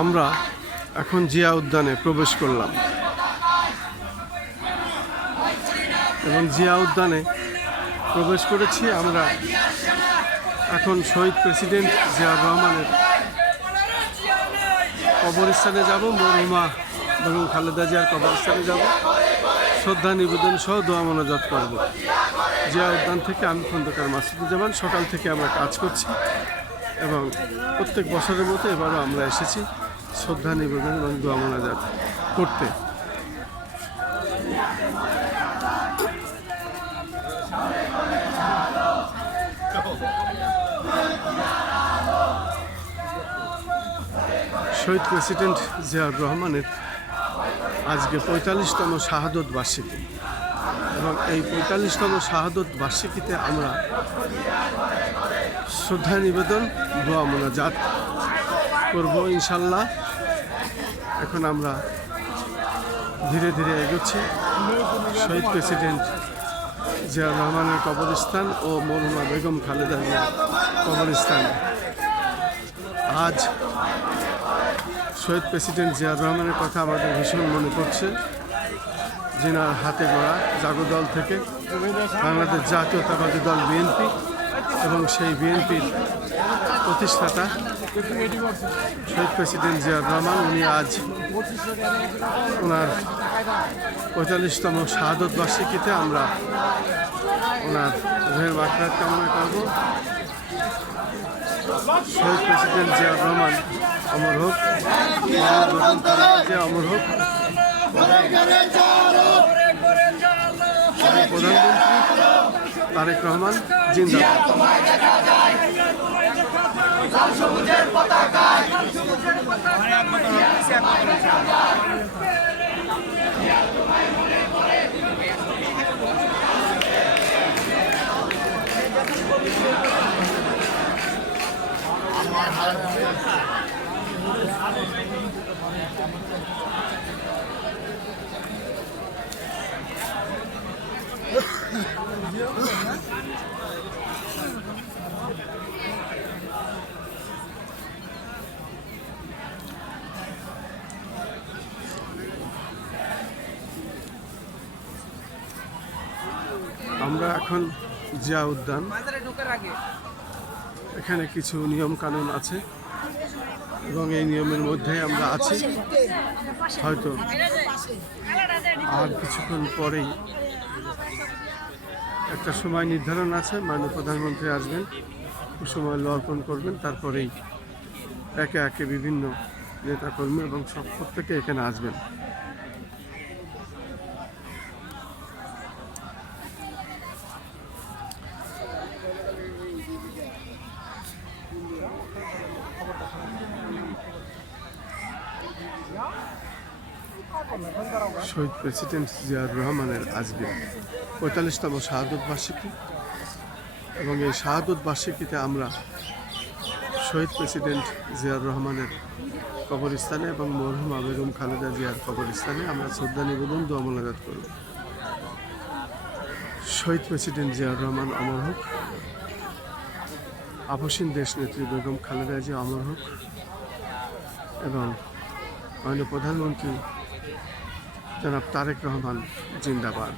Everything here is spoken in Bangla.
আমরা এখন জিয়া উদ্যানে প্রবেশ করলাম এবং জিয়া উদ্যানে প্রবেশ করেছি। আমরা এখন শহীদ প্রেসিডেন্ট জিয়াউর রহমানের কবরস্থানে যাব, মরহুমা বেগম খালেদা জিয়ার কবরস্থানে যাব, শ্রদ্ধা নিবেদন সহ দোয়া মোনাজাত করব। জিয়া উদ্যান থেকে আমি খন্দকার মাসুদুজ্জামান। সকাল থেকে আমরা কাজ করছি এবং প্রত্যেক বছরের মতো এবারও আমরা এসেছি শ্রদ্ধা নিবেদন এবং দোয়া মোনাজাত করতে। শহীদ প্রেসিডেন্ট জিয়াউর রহমানের আজকে ৪৫তম শাহাদত বার্ষিকী এবং এই ৪৫তম শাহাদত বার্ষিকীতে আমরা শ্রদ্ধা নিবেদন দোয়া মোনাজাত করব ইনশাল্লাহ। এখন আমরা ধীরে ধীরে এগোচ্ছি শহীদ প্রেসিডেন্ট জিয়াউর রহমানের কবরস্থান ও মরহুমা বেগম খালেদা জিয়ার কবরস্থান। আজ শহীদ প্রেসিডেন্ট জিয়াউর রহমানের কথা আমাদের ভীষণ মনে পড়ছে, যিনার হাতে গড়া জাগদল থেকে বাংলাদেশ জাতীয়তাবাদী দল বিএনপি এবং সেই বিএনপির প্রতিষ্ঠাতা শহীদ প্রেসিডেন্ট জিয়াউর রহমান। উনি আজ ওনার ৪৫তম শাহাদত বার্ষিকীতে আমরা ওনার রুহের মাগফিরাত কামনা করব। শহীদ প্রেসিডেন্ট জিয়াউর রহমান অমর হোক, অমর হোক। প্রধানমন্ত্রী তারেক রহমান আমরা এখন জিয়া উদ্যান, এখানে কিছু নিয়ম কানুন আছে এবং এই নিয়মের মধ্যে আমরা আছি। হয়তো আর কিছুক্ষণ পরেই একটা সময় নির্ধারণ আছে, মাননীয় প্রধানমন্ত্রী আসবেন, সময় অর্পণ করবেন, তারপরেই একে একে বিভিন্ন নেতাকর্মী এবং সব প্রত্যেকে এখানে আসবেন। শহীদ প্রেসিডেন্ট জিয়াউর রহমানের আজকে ৪৫তম শাহাদত বার্ষিকী এবং এই শাহাদত বার্ষিকীতে আমরা শহীদ প্রেসিডেন্ট জিয়াউর রহমানের কবরস্থানে এবং মরহুমা বেগম খালেদা জিয়ার কবরস্থানে আমরা শ্রদ্ধা নিবেদন দোয়া মোনাজাত করব। শহীদ প্রেসিডেন্ট জিয়াউর রহমান অমর হোক, আপসীন দেশ নেত্রী বেগম খালেদা জিয়া অমর হোক এবং মাননীয় প্রধানমন্ত্রী জনাব তারেক রহমান জিন্দাবাদ।